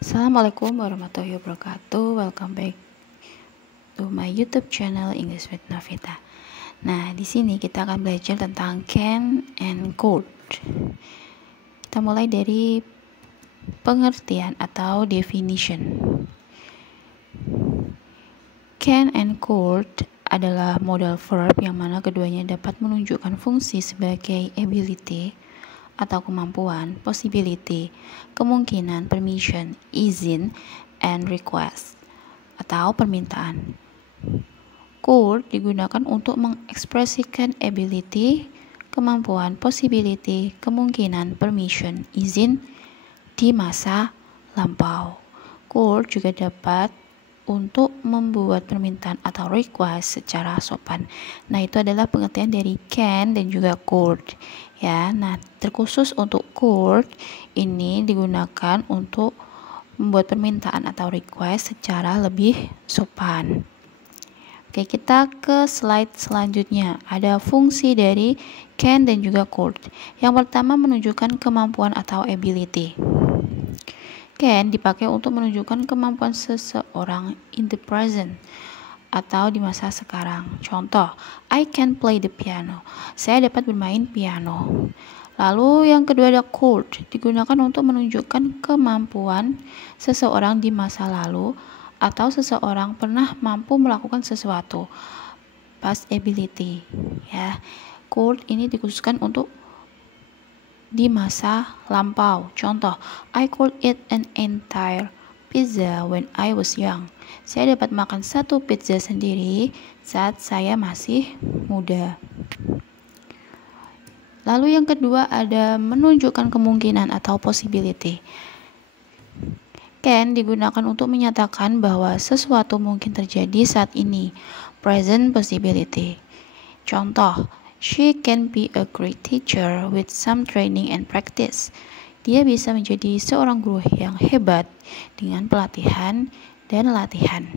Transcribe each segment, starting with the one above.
Assalamualaikum warahmatullahi wabarakatuh. Welcome back to my YouTube channel English with Novita. Nah, di sini kita akan belajar tentang can and could. Kita mulai dari pengertian atau definition. Can and could adalah modal verb yang mana keduanya dapat menunjukkan fungsi sebagai ability atau kemampuan, possibility, kemungkinan, permission, izin, and request, atau permintaan. Could digunakan untuk mengekspresikan ability, kemampuan, possibility, kemungkinan, permission, izin di masa lampau. Could juga dapat untuk membuat permintaan atau request secara sopan. Nah, itu adalah pengertian dari can dan juga could. Ya, nah terkhusus untuk could ini digunakan untuk membuat permintaan atau request secara lebih sopan. Oke, kita ke slide selanjutnya. Ada fungsi dari can dan juga could. Yang pertama menunjukkan kemampuan atau ability. Can dipakai untuk menunjukkan kemampuan seseorang in the present atau di masa sekarang. Contoh, I can play the piano. Saya dapat bermain piano. Lalu yang kedua ada could, digunakan untuk menunjukkan kemampuan seseorang di masa lalu atau seseorang pernah mampu melakukan sesuatu. Past ability, ya. Could ini dikhususkan untuk di masa lampau. Contoh, I could eat an entire pizza when I was young. Saya dapat makan satu pizza sendiri saat saya masih muda. Lalu yang kedua ada menunjukkan kemungkinan atau possibility. Can digunakan untuk menyatakan bahwa sesuatu mungkin terjadi saat ini. Present possibility. Contoh, she can be a great teacher with some training and practice. Dia bisa menjadi seorang guru yang hebat dengan pelatihan dan latihan.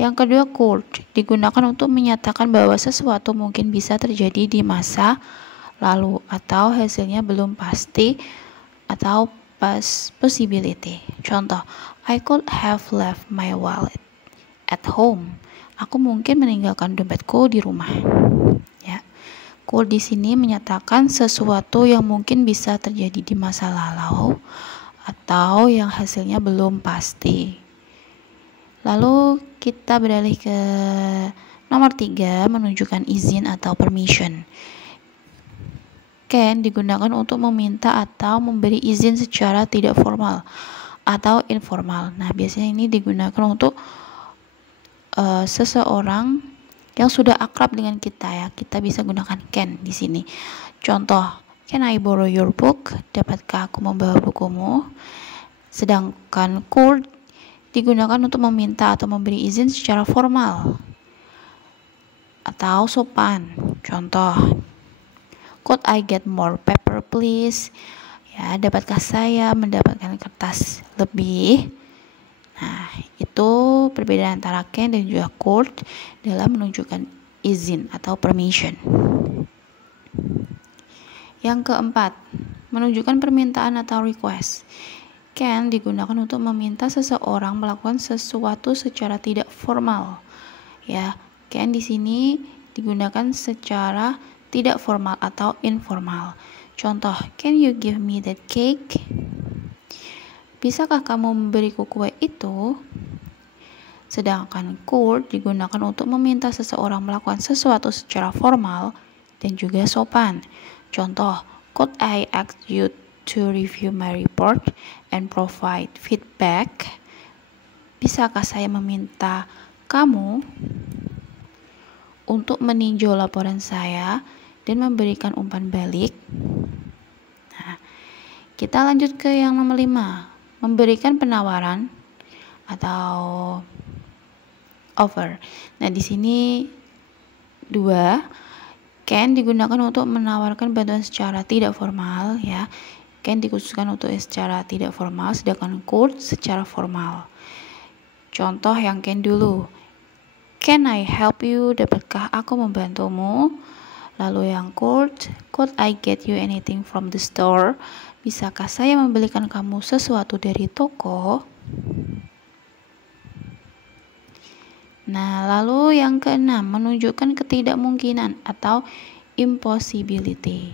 Yang kedua, could digunakan untuk menyatakan bahwa sesuatu mungkin bisa terjadi di masa lalu atau hasilnya belum pasti atau past possibility. Contoh, I could have left my wallet at home. Aku mungkin meninggalkan dompetku di rumah. Ya. Could di sini menyatakan sesuatu yang mungkin bisa terjadi di masa lalu atau yang hasilnya belum pasti. Lalu kita beralih ke nomor 3, menunjukkan izin atau permission. Can digunakan untuk meminta atau memberi izin secara tidak formal atau informal. Nah, biasanya ini digunakan untuk seseorang yang sudah akrab dengan kita, ya. Kita bisa gunakan can di sini. Contoh, can I borrow your book? Dapatkah aku membawa bukumu? Sedangkan could digunakan untuk meminta atau memberi izin secara formal atau sopan. Contoh, could I get more paper please? Ya, dapatkah saya mendapatkan kertas lebih? Nah, itu perbedaan antara can dan juga could dalam menunjukkan izin atau permission. Yang keempat, menunjukkan permintaan atau request. Can digunakan untuk meminta seseorang melakukan sesuatu secara tidak formal. Ya, can di sini digunakan secara tidak formal atau informal. Contoh, can you give me that cake? Bisakah kamu memberiku kue itu? Sedangkan could digunakan untuk meminta seseorang melakukan sesuatu secara formal dan juga sopan. Contoh, could I ask you to review my report and provide feedback? Bisakah saya meminta kamu untuk meninjau laporan saya dan memberikan umpan balik? Nah, kita lanjut ke yang nomor 5, memberikan penawaran atau offer. Nah, di sini 2, can digunakan untuk menawarkan bantuan secara tidak formal, ya. Can dikhususkan untuk secara tidak formal, sedangkan could secara formal. Contoh yang can dulu. Can I help you? Dapatkah aku membantumu? Lalu yang could I get you anything from the store? Bisakah saya membelikan kamu sesuatu dari toko? Nah, lalu yang keenam, menunjukkan ketidakmungkinan atau impossibility.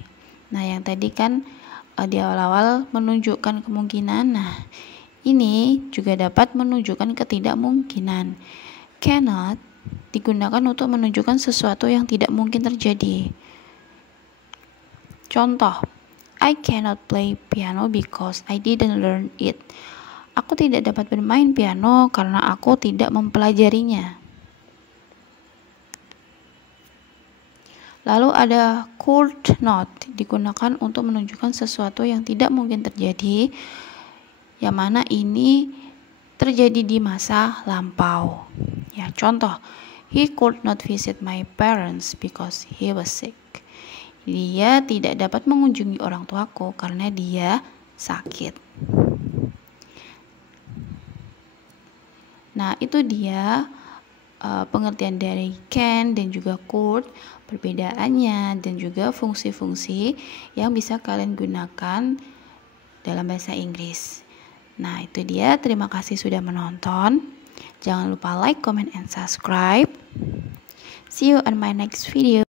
Nah, yang tadi kan di awal-awal menunjukkan kemungkinan. Nah, ini juga dapat menunjukkan ketidakmungkinan. Cannot digunakan untuk menunjukkan sesuatu yang tidak mungkin terjadi. Contoh, I cannot play piano because I didn't learn it. Aku tidak dapat bermain piano karena aku tidak mempelajarinya. Lalu ada could not, digunakan untuk menunjukkan sesuatu yang tidak mungkin terjadi, yang mana ini terjadi di masa lampau. Ya, contoh, he could not visit my parents because he was sick. Dia tidak dapat mengunjungi orang tuaku karena dia sakit. Nah, itu dia pengertian dari can dan juga could, perbedaannya dan juga fungsi-fungsi yang bisa kalian gunakan dalam bahasa Inggris. Nah, itu dia. Terima kasih sudah menonton. Jangan lupa like, comment, and subscribe. See you on my next video.